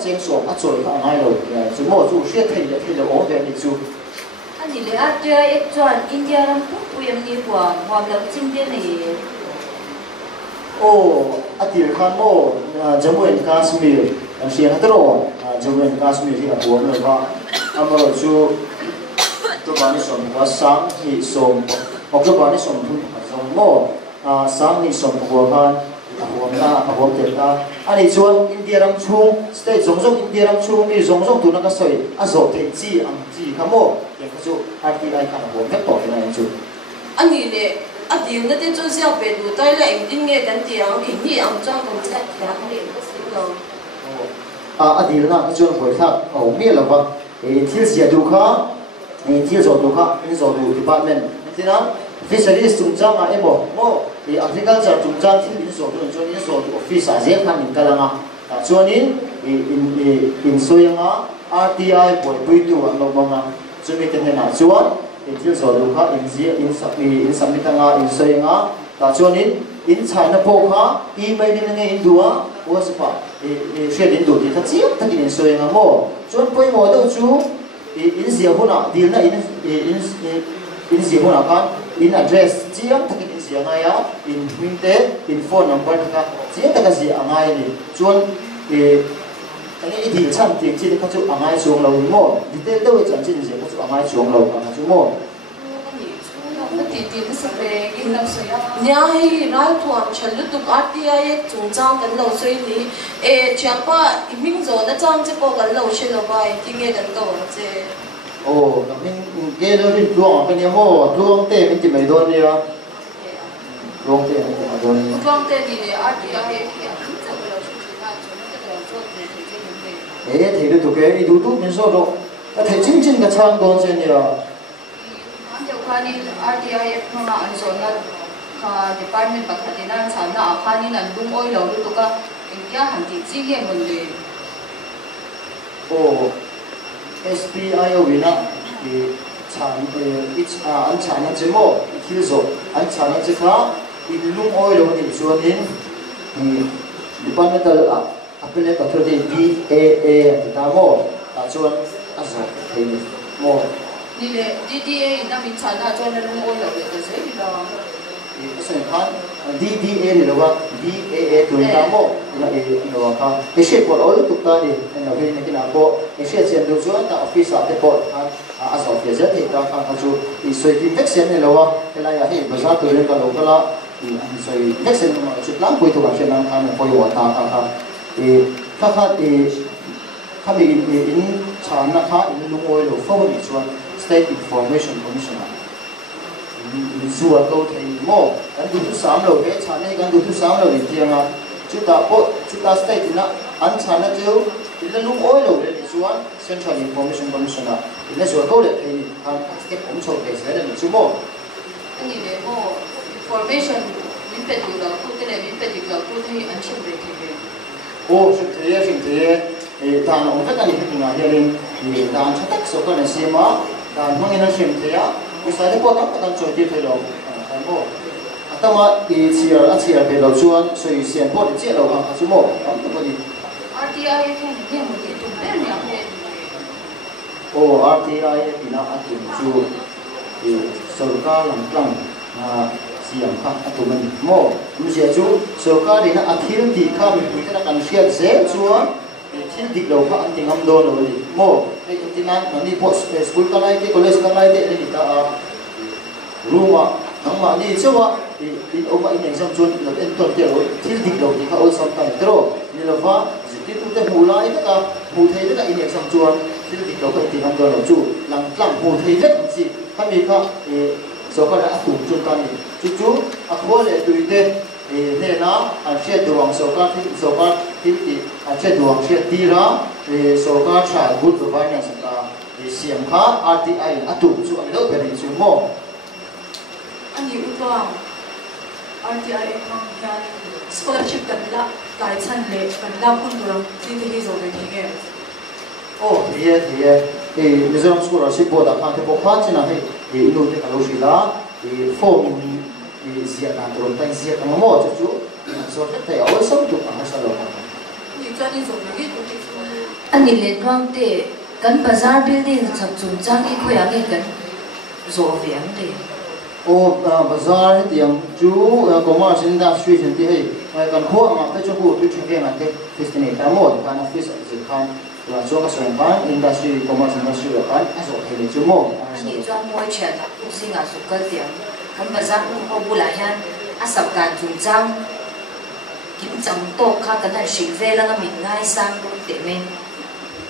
cheng som a choi kha angai lo chu mo chu hriat thei lo o ve ni chu ani le RTI chuan India ram puyam ni kwa hwam lo ching de nei atir khan mo Jammu and Kashmir sian hatro Jammu and Kashmir hi abuam lo ba amaro chu to bani som wa sang hi som okto bani som thu som mo sang ni som ko khan abuam te ta ani chuan India ram chung state zongjong India ram chung ni zongjong tu na ka soi azo te chi ang chi khamo ye ka chu RTI khan abuam ka to na chu ani le adim na te chu sia pe du tai la ing ding nge kan ti ang ki ni ang chang kon cha ya ni lo adil na chuan boi thak mi lo ba thil sia du kha thil zo du kha in zo du department tina fisheries chungchang a emo mo agriculture chungchang thil in zo du chuan in zo du office a je khan in kalanga chuan in soyanga RTI boi pui tu an lo manga chumi te na chuan thil zo du kha in submitanga in soyanga ta chuan in China po kha email ni nge in duwa was pa share din du ti kha chi ta kin so yang mo chon poi mo do chu in zia huna dil na in zia huna ka in address chi ta kin zia nga ya in winte in phone number ka chi ta ka zia angai ni chon ani dil cham ti chi ka chu angai chung lo mo detail do chan chin zia ka chu angai chung lo ka chu mo nya hei rai thuam chalu tu RTI chung chang kan lo soi ni chiapa iming zo na chang che ko kan lo she lo bai ti nge kan to che min ke lo rin tuang pe ni mo tuang te min ti mai don ni ya tuang te min ti mai don ni tuang te ni RTI ki a chu cha lo chu na chu na te lo zo te che ni thei du ke i du min so do thei chin chin ka chang don che ni ya khani RTI phama anzona kha department pakhatina chana akhani nan dum oi lo tu ka india hanti chi ge mun le SPIO wina ki chan an chana chemo thil zo an chana che kha ilum oi lo ni chuanin departmental appellate authority DAA ta mo ta chuan azo thei mo ni le DDA na min chana chuan na lu oi lo le ka se ni lo sen khan DDA ni lo wa DAA tu ta mo na no wa ka she por all tu ta ni na ve ni na ko she chen du chuan ta office a te por as office te ta ka chu I soi ki vaccine ni lo wa la ya he bazar tu le ka lo ka la I soi vaccine ma chu lang poi tu ka chen na ka poi wa ta ka ka mi in chana kha in lu oi lo fo ni chuan State Information Commissioner. Zuwa ko thei mo kan du sam lo ve chane kan du sam lo ni tianga chuta state na an chana chu ila lu oi lo le chuan Central Information Commissioner ila zuwa ko le thei kan step om chho ke se ni chu mo ani le mo information min pe du lo tu te le min pe du lo tu thei an chim be ke shim the tan om ta kan ni na hiarin dan chatak so kan se ma dan mangin na shim the ya usade po tak kan choi ti thelo mo atama chia pe lo chuan so I sian po che lo ka chu mo am to ni RTI ke ni mo ti tu be ni a he RTI ina atin chu sarkar lang siam kha atuman mo mu sia chu sarkar ina athil ti kha mi pu ta kan sia ze chuan thil dik lo kha anting am do lo ni mo ei tinan ni post school ka lai te college ka lai te ni ta ruma nangma ni chewa in oma in exam chun lo en ton te lo thil dik lo ni kha ol sam kan tro ni lo va ti tu te mu lai ta mu thei ta in exam chuan thil dik lo ka ti am do lo chu lang mu thei vet chi kha mi kha sarkar a tu chun ta ni chu a khole tu te ne na an she duang sarkar ti an she duang she ti ra sarkar cha good governance ta siam kha RTI atu chu an lo be ni chu mo ani utwang RTI ekmang hian scholarship kan la kai chan le kan la kun durang ti hi zo ve thige oh ye Mizoram scholarship board kan te bo kha china he inu te ka lo shila form zia na tron tan zia ka mo chu so te aw som tu ka sa lo ni cha ni zo ve gi tu ti ani le twang te kan bazaar building chak chun chang i khoya nge kan zo viang te oh bazaar tiang chu commerce industry chen ti he kan kho ma pe chu ku tu chu ge na te destination ta mo kan office ze kan la so ka so ban industry commerce industry kan aso he chu mo ani chuan moi chen ta ku singa su ka tiang kan bazaar ko bula hian asap kan chun chang kim chang to kha kan han shing ve la nga min ngai sang ko te men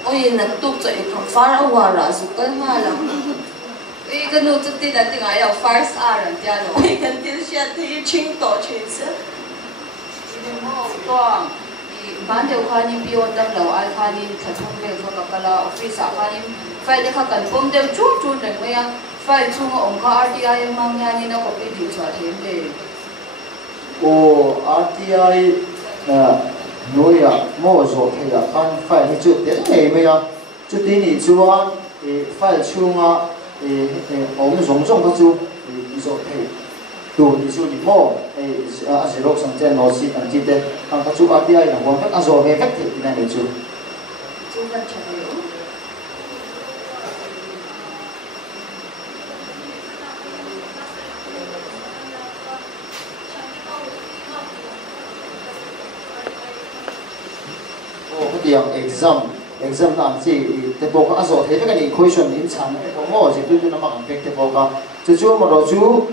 ôi nè tụt chạy thằng phá ra hòa ra sụp cái mà lắm ôi cái nụ chút tí đã tiếng ai ở phá ra rồi cha nó ôi cái tiếng xe thì chính tổ chuyện chứ toang ban deu kha ni pio dam lo ai kha ni thong ve kha ka la office a kha ni file kha kan pom deu chu chu reng me ya file chu ong kha RTI mang ya ni na ko pe diu chwa them de oh RTI nuôi mua rồi thì là con phải đi chụp đến ngày bây giờ chụp đến thì chúa phải chung ông giống cái chú rồi thì đủ thì chú đi mua sẽ lúc sang trên nó xí thằng chị đấy thằng các chú RTI là quan cách rồi về cách thì này để chú vẫn chưa hiểu tiang exam na chi te bo ka azo the ka ni question in chan ko mo ji tu na ma kan pek te bo ka chu mo ro chu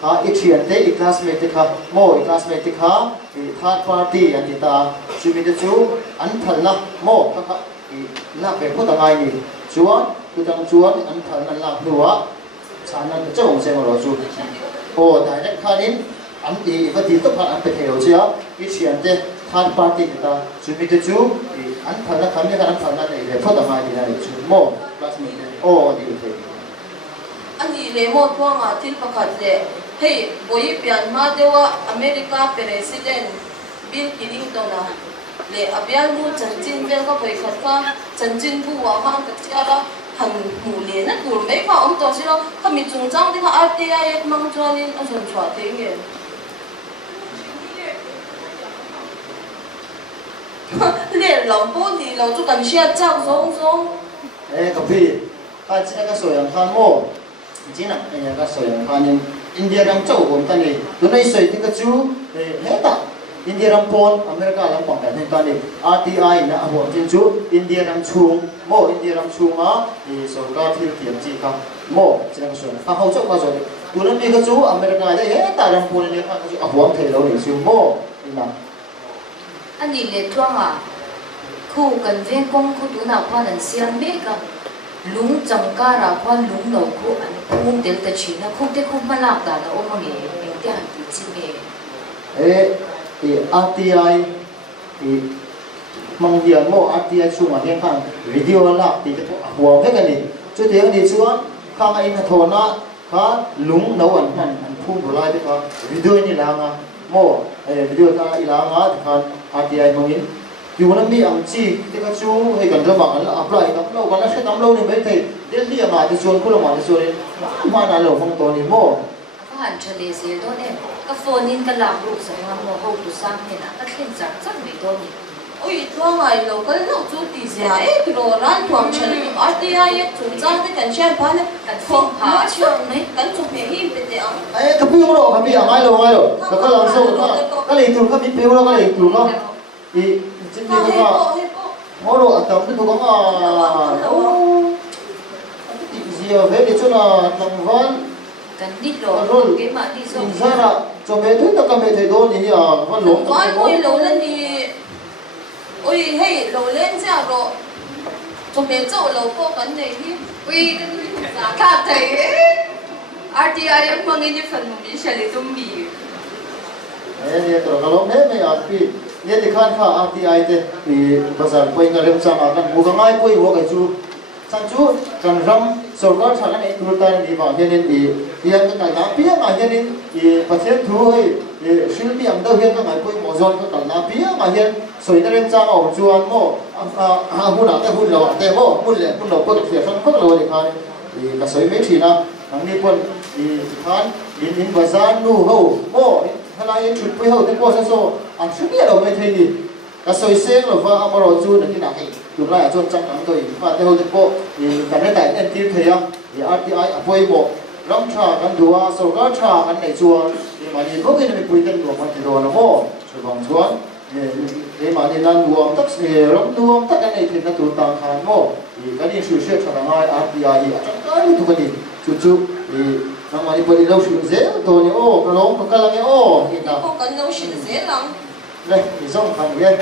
ka ichian te classmate kha mo classmate kha third party an ta chu mi te chu an thal na mo ka la pe ko ta ngai ni chuan tu tang chuan an thal na la nuwa chan na chu ong se mo ro chu o direct kha nin an ti va ti to phan an pe theo chia ichian te third party ta chu mi te chu an phana khamne kan phana nei le phota ma ni nei chu mo classmate o di the ani le mo tuanga til pakhat le hey boi pian ma dewa America president Bill Clinton le abian mu chanchin vel ka boi khat ka chanchin bu wa ma ka chara han mu le na tur me ka om to silo kami chung chang de ka RTI mang chuanin a son chwa the nge lệ lòng bố thì lòng chú cần xe trang giống cái gì cái chỉ cái sợi yang khan mo chỉ là cái sợi yang khan in India đang châu gồm ta này tụi này sợi thì cái chú hết ta India đang pon America đang bằng cái ta này RTI na abo trên chú India đang chung mo India đang chung á thì sợi cái thiếu tiền gì cả mo chỉ là cái sợi hàng hậu châu cái sợi tụi này cái chú America đấy hết ta đang pon này cái chú abo thấy đâu để chú mo là anh nhìn lệ thuang à khu cần viên công khu tú nào khoan anh xiên biết cả lúng trồng cá ra khoan lúng đầu khu anh không đến tới chuyện là không thể không mà làm cả là ôm nghề em cái hàng tự chi nghề thì RTI thì mong hiền mo RTI chung mà hiện hàng video là thì cái huống cái này chú tiếng đi xuống khang anh thôn á khá lúng nấu ăn phun đồ lại cái video như là mo video ta ilang á thì RTI mongin dù nó mi ang chi thì các chú hay cần cho bạn là apply tắm lâu sẽ tắm lâu thì mấy thầy đến đi mà thì chuồn cũng là mà thì chuồn mà là lâu phong to thì mo các bạn chơi gì gì đó nè các phone in các làm lúc sáng mà mua hậu tu sang thì là các thiên giảng rất mấy đó nhỉ ôi thua ngày lâu cái lâu chú tí gì à cái đồ ran thuồng chân RTI chúng ta cái cảnh xem phá này cảnh phong phá trường này cảnh chụp hình hình bên đấy cái piu đó cái piu ngay rồi cái làm sao cái này tụi cái piu đó cái này tụi nó thì chính vì cái món đồ tầm cái tụi gì ở về để cho là thằng Văn cần đi rồi cái mà đi rồi ra là cho bé thích tất cả bé thầy đôi thì Văn lủng ôi lâu lên thì ôi hey lâu lên chứ rồi cho bé châu lâu cô vấn đề thì ui cả thầy RTI em mang cái phần một cái sẽ dùng mì này tụi nó lúc đấy này thì này thì khán khá RTI thì bây giờ quay ngay lên sang à kan bukan ngay quay vô cái chú sang chú kan ram so có thằng anh tu ta đi vào hiện nên thì cái này là phía mà hiện nên thì bác sĩ thu hay xử lý ăn đâu hiện cái này coi mỏ giòn cái này là phía mà hiện soi nó lên trang ông chuan mỏ hun nào tới hun lầu tới mỏ hun lầu có được việc xong có lầu thì khai thì cái soi mấy thì na thằng đi quân thì khán in bazar nu ho mỏ hay là in chụp với ho tới qua số ăn chút nhiều đâu mấy thế gì cái soi sen là vợ ông rồi chu là cái nào đúng là chọn trong tháng tuổi và theo thực bộ thì cái này tại anh tiêu thấy thì RTI apoi bộ long trà cái đùa sầu cá trà cái này chua thì mà nhìn có cái này bùi tên của mình thì đồ nó mò rồi vòng chuan thì mà nhìn ăn đùa tất thì long đùa tất cái này thì nó tụt tăng hàng mò thì cái này sự sẽ thành ngay RTI thì chắc cái tụi cái gì chút thì nó mà đi bơi lâu sự dễ tôi nhớ ô cái lông cái là cái ô không cần lâu sự dễ lắm đây thì xong thành viên